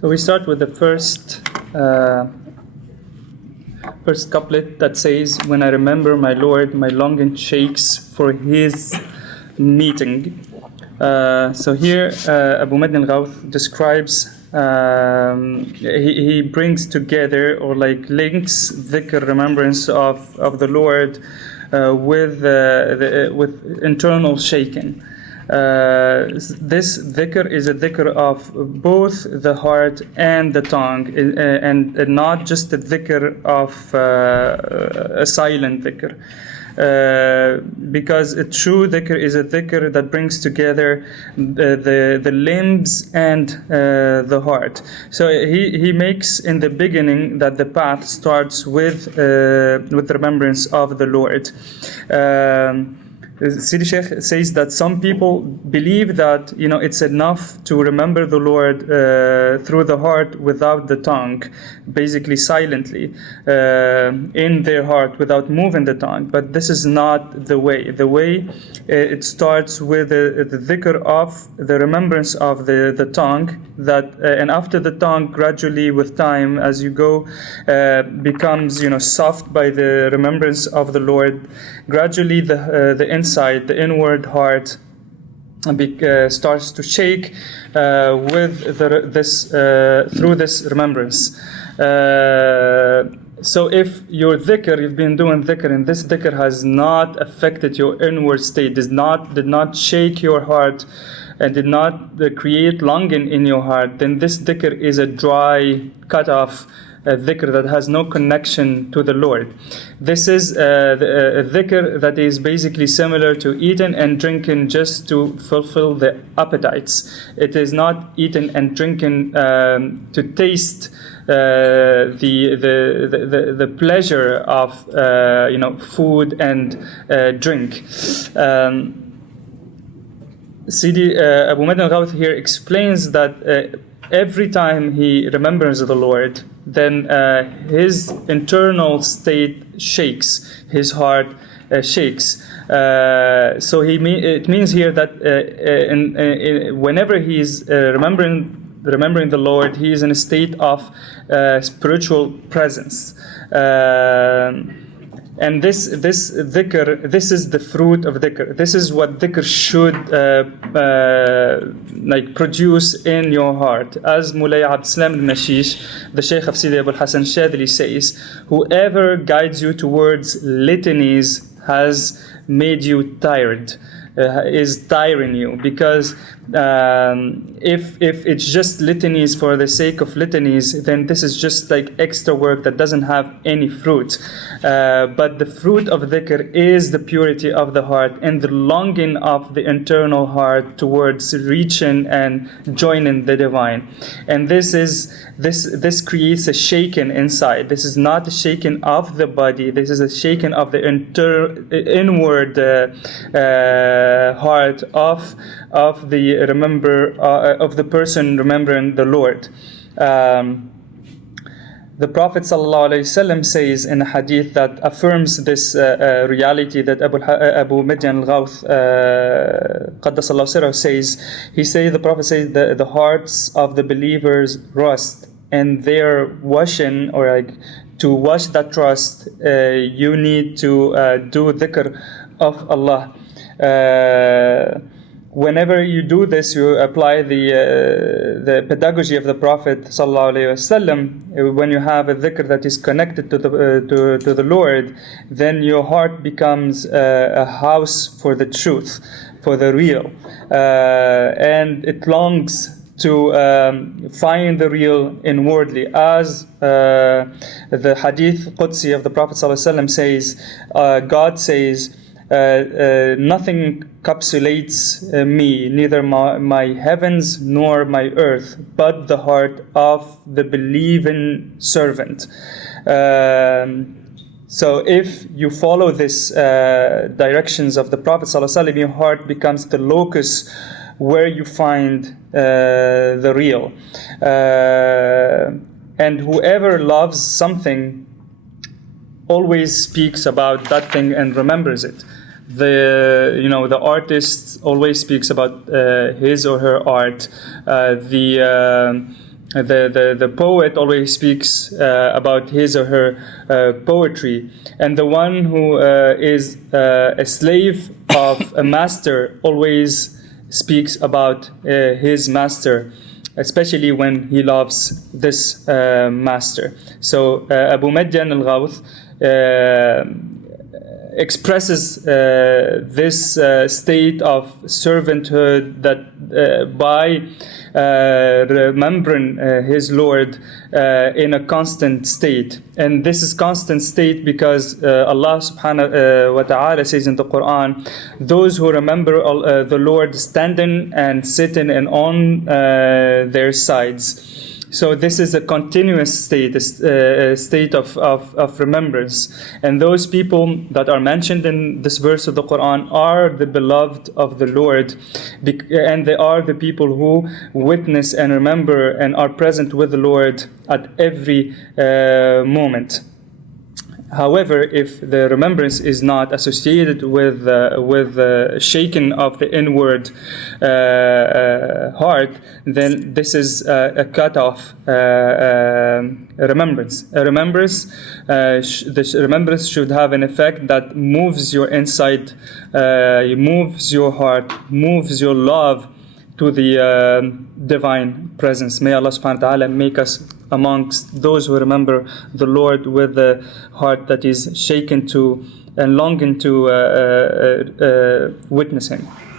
So we start with the first couplet that says, "When I remember my Lord, my longing shakes for His meeting." So here, Abu Madyan al-Ghawth describes. He brings together or like links dhikr, remembrance of the Lord, with internal shaking. This dhikr is a dhikr of both the heart and the tongue, and not just a dhikr of a silent dhikr. Because a true dhikr is a dhikr that brings together the limbs and the heart. So he makes in the beginning that the path starts with remembrance of the Lord. Sidi Shaykh says that some people believe that it's enough to remember the Lord through the heart without the tongue, basically silently in their heart without moving the tongue. But this is not the way. The way it starts with the dhikr of the remembrance of the tongue, and after the tongue, gradually with time, as you go, becomes soft by the remembrance of the Lord. Gradually, the inside, the inward heart, starts to shake with through this remembrance. So if your dhikr, you've been doing dhikr, and this dhikr has not affected your inward state, did not shake your heart, and did not create longing in your heart, then this dhikr is a dry, cut off dhikr that has no connection to the Lord. This is a dhikr that is basically similar to eating and drinking just to fulfill the appetites. It is not eating and drinking to taste the pleasure of food and drink. Sidi Abu Madyan al-Ghawth here explains that every time he remembers the Lord, then his internal state shakes, his heart shakes. So it means here that whenever he is remembering the Lord, he is in a state of spiritual presence. And this dhikr, this is the fruit of dhikr. This is what dhikr should produce in your heart. As Mulay Abd Salam al-Mashish, the Shaykh of Sidi Abu al-Hasan Shadili, says, "Whoever guides you towards litanies has made you tired." Is tiring you, because if it's just litanies for the sake of litanies, then this is just like extra work that doesn't have any fruit. But the fruit of dhikr is the purity of the heart and the longing of the internal heart towards reaching and joining the divine. And this creates a shaking inside. This is not a shaking of the body. This is a shaking of the inward heart of the person remembering the Lord. The Prophet ﷺ says in a hadith that affirms this reality that Abu Madyan al-Ghawth Qaddasallahu sirrahu says. The Prophet says that the hearts of the believers rust, and they're washing, or like to wash that rust, you need to do dhikr of Allah. Whenever you do this, you apply the pedagogy of the Prophet ﷺ. When you have a dhikr that is connected to the Lord, then your heart becomes a house for the truth, for the real, and it longs to find the real inwardly. As the Hadith Qudsi of the Prophet ﷺ says, God says, "Nothing encapsulates me, neither my heavens nor my earth, but the heart of the believing servant." So if you follow this directions of the Prophet ﷺ, your heart becomes the locus where you find the real. And whoever loves something always speaks about that thing and remembers it. The artist always speaks about his or her art. the poet always speaks about his or her poetry, and the one who is a slave of a master always speaks about his master, especially when he loves this master. So Abu Madyan al-Ghawth expresses this state of servanthood that by remembering his Lord in a constant state. And this is constant state because Allah subhanahu wa ta'ala says in the Quran, those who remember the Lord standing and sitting and on their sides. So this is a continuous state, a state of remembrance. And those people that are mentioned in this verse of the Quran are the beloved of the Lord. And they are the people who witness and remember and are present with the Lord at every moment. However, if the remembrance is not associated with shaking of the inward heart, then this is a cut-off remembrance. The remembrance should have an effect that moves your inside, moves your heart, moves your love to the divine presence. May Allah subhanahu wa ta'ala make us amongst those who remember the Lord with a heart that is shaken to and longing to witness Him.